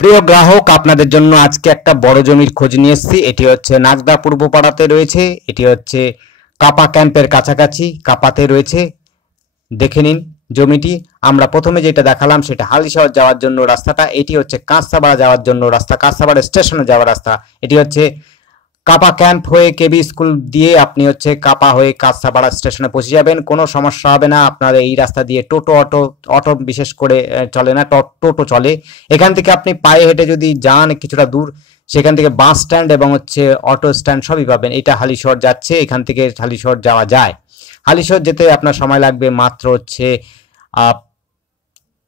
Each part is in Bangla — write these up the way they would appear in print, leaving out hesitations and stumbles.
প্রিয় গ্রাহক, আপনাদের জন্য আজকে একটা বড় জমির খোঁজ নিয়ে এসেছি। এটি হচ্ছে নাগদা পূর্বপাড়াতে রয়েছে। এটি হচ্ছে কাপা ক্যাম্পের কাছাকাছি কাপাতে রয়েছে। দেখে নিন জমিটি। আমরা প্রথমে যেটা দেখালাম সেটা হালিশহর যাওয়ার জন্য রাস্তাটা। এটি হচ্ছে কাঁচরাপাড়া যাওয়ার জন্য রাস্তা, কাঁচরাপাড়া স্টেশনে যাওয়ার রাস্তা। এটি হচ্ছে কাপা ক্যাম্প হয়ে কেবি স্কুল দিয়ে আপনি হচ্ছে কাপা হয়ে কাঁচরাপাড়া স্টেশনে পৌঁছে যাবেন। কোনো সমস্যা হবে না। আপনার এই রাস্তা দিয়ে টোটো অটো বিশেষ করে চলে না, টোটো চলে। এখান থেকে আপনি পায়ে হেঁটে যদি যান কিছুটা দূর, সেখান থেকে বাস স্ট্যান্ড এবং হচ্ছে অটো স্ট্যান্ড সবই পাবেন। এটা হালিশহর যাচ্ছে, এখান থেকে হালিশহর যাওয়া যায়। হালিশহর যেতে আপনার সময় লাগবে মাত্র হচ্ছে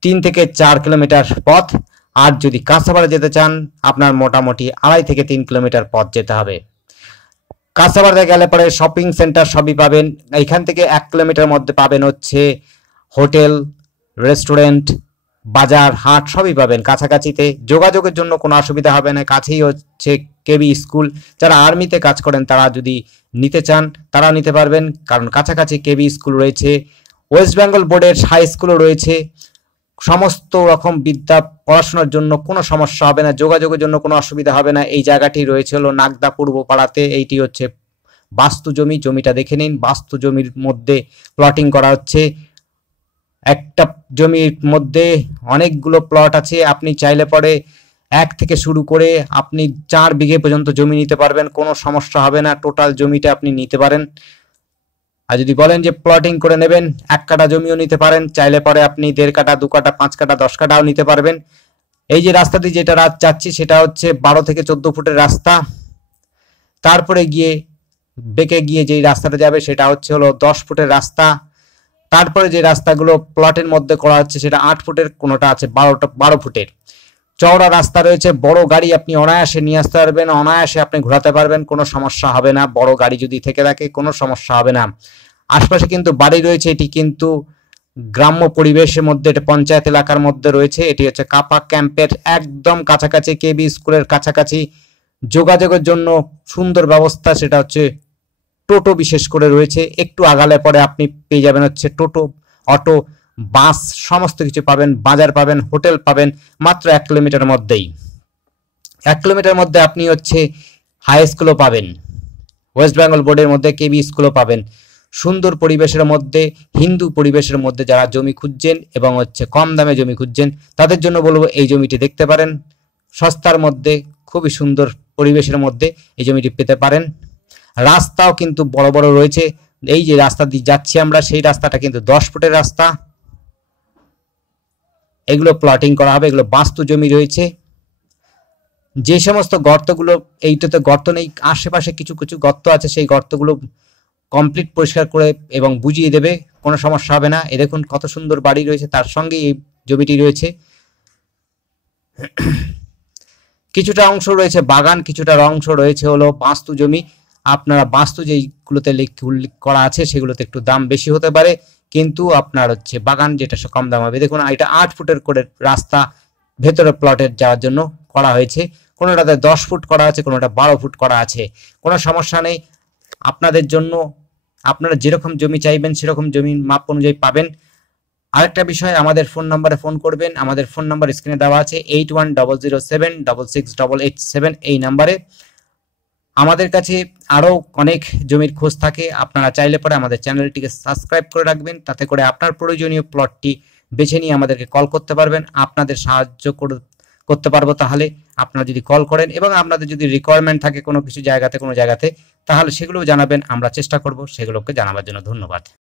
3 থেকে 4 কিলোমিটার পথ। আর যদি কাঁচরাপাড়া যেতে চান আপনার মোটামুটি 2.5 থেকে 3 কিলোমিটার পথ যেতে হবে। কাঁচরাপাড়াতে গেলে পরে শপিং সেন্টার সবই পাবেন। এখান থেকে 1 কিলোমিটার মধ্যে পাবেন হচ্ছে হোটেল, রেস্টুরেন্ট, বাজার, হাট সবই পাবেন কাছাকাছিতে। যোগাযোগের জন্য কোনো অসুবিধা হবে না। কাছেই হচ্ছে কেবি স্কুল। যারা আর্মিতে কাজ করেন তারা যদি নিতে চান তারা নিতে পারবেন, কারণ কাছাকাছি কেবি স্কুল রয়েছে। ওয়েস্ট বেঙ্গল বোর্ডের হাই স্কুলও রয়েছে। সমস্ত রকম বিদ্যা পড়াশোনার জন্য কোনো সমস্যা হবে না, যোগাযোগের জন্য কোনো অসুবিধা হবে না। এই জায়গাটি রয়েছে হলো নাগদা পূর্ব পাড়াতে। এইটি হচ্ছে বাস্তু জমি। জমিটা দেখে নিন। বাস্তু জমির মধ্যে প্লটিং করা হচ্ছে। একটা জমির মধ্যে অনেকগুলো প্লট আছে। আপনি চাইলে পরে 1 থেকে শুরু করে আপনি 4 বিঘে পর্যন্ত জমি নিতে পারবেন, কোনো সমস্যা হবে না। টোটাল জমিটা আপনি নিতে পারেন। আর যদি বলেন যে প্লটিং করে নেবেন, 1 কাঠা জমিও নিতে পারেন। চাইলে পরে আপনি 1.5 কাঠা, 2 কাঠা, 5 কাঠা, 10 কাঠাও নিতে পারবেন। এই যে রাস্তাটি যেটা যাচ্ছি সেটা হচ্ছে 12 থেকে 14 ফুটের রাস্তা। তারপরে গিয়ে বেঁকে গিয়ে যেই রাস্তাটা যাবে সেটা হচ্ছে হলো 10 ফুটের রাস্তা। তারপরে যে রাস্তাগুলো প্লটের মধ্যে করা হচ্ছে সেটা 8 ফুটের, কোনোটা আছে 12 ফুটের। চওড়া রাস্তা রয়েছে। বড় গাড়ি আপনি অনায়াসে নিয়ে আসতে পারবেন, অনায়াসে আপনি ঘোরাতে পারবেন, কোনো সমস্যা হবে না। বড় গাড়ি যদি থেকে থাকে কোনো সমস্যা হবে না। আশপাশে কিন্তু বাড়ি রয়েছে। এটি কিন্তু গ্রাম্য পরিবেশের মধ্যে, এটা পঞ্চায়েত এলাকার মধ্যে রয়েছে। এটি হচ্ছে কাপা ক্যাম্পের একদম কাছাকাছি, কেবি স্কুলের কাছাকাছি। যোগাযোগের জন্য সুন্দর ব্যবস্থা, সেটা হচ্ছে টোটো বিশেষ করে রয়েছে। একটু আগালে পরে আপনি পেয়ে যাবেন হচ্ছে টোটো, অটো, বাস সমস্ত কিছু পাবেন। বাজার পাবেন, হোটেল পাবেন মাত্র 1 কিলোমিটার মধ্যেই। 1 কিলোমিটার মধ্যে আপনি হচ্ছে হাই স্কুলও পাবেন। ওয়েস্ট বেঙ্গল বোর্ডের মধ্যে কেবি স্কুলও পাবেন। সুন্দর পরিবেশের মধ্যে, হিন্দু পরিবেশের মধ্যে যারা জমি খুঁজছেন এবং হচ্ছে কম দামে জমি খুঁজছেন তাদের জন্য বলবো এই জমিটি দেখতে পারেন। সস্তার মধ্যে, খুবই সুন্দর পরিবেশের মধ্যে এই জমিটি পেতে পারেন। রাস্তাও কিন্তু বড় বড় রয়েছে। এই যে রাস্তা দিয়ে যাচ্ছি আমরা, সেই রাস্তাটা কিন্তু 10 ফুটের রাস্তা। এগুলো প্লটিং করা হবে। এগুলো বাস্তু জমি রয়েছে। যে সমস্ত গর্তগুলো, এইটাতে গর্ত নেই, আশেপাশে কিছু কিছু গর্ত আছে, সেই গর্তগুলো কমপ্লিট পরিষ্কার করে এবং বুঝিয়ে দেবে, কোনো সমস্যা হবে না। এ দেখুন কত সুন্দর বাড়ি রয়েছে, তার সঙ্গে এই জমিটি রয়েছে। কিছুটা অংশ রয়েছে বাগান, কিছুটা অংশ রয়েছে হলো বাস্তু জমি। আপনারা বাস্তু যেইগুলোতে উল্লেখ করা আছে সেগুলোতে একটু দাম বেশি হতে পারে, কিন্তু আপনার হচ্ছে বাগান যেটা কম দাম হবে। দেখুন এটা 8 ফুটের করে রাস্তা ভেতরে প্লটের যাওয়ার জন্য করা হয়েছে। কোনোটাতে 10 ফুট করা আছে, কোনোটা 12 ফুট করা আছে। কোনো সমস্যা নেই। আপনাদের জন্য আপনারা যেরকম জমি চাইবেন সেরকম জমি মাপ অনুযায়ী পাবেন। আরেকটা বিষয়, আমাদের ফোন নাম্বারে ফোন করবেন। আমাদের ফোন নাম্বার স্ক্রিনে দেওয়া আছে 8100766887। এই নাম্বারে আমাদের কাছে আরও অনেক জমির খোঁজ থাকে। আপনারা চাইলে পরে আমাদের চ্যানেলটিকে সাবস্ক্রাইব করে রাখবেন, তাতে করে আপনার প্রয়োজনীয় প্লটটি বেছে নিয়ে আমাদেরকে কল করতে পারবেন। আপনাদের সাহায্য করতে পারবো তাহলে আপনারা যদি কল করেন, এবং আপনাদের যদি রিকোয়ারমেন্ট থাকে কোনো কিছু জায়গাতে, কোনো জায়গাতে, তাহলে সেগুলোও জানাবেন। আমরা চেষ্টা করব সেগুলোকে জানাবার জন্য। ধন্যবাদ।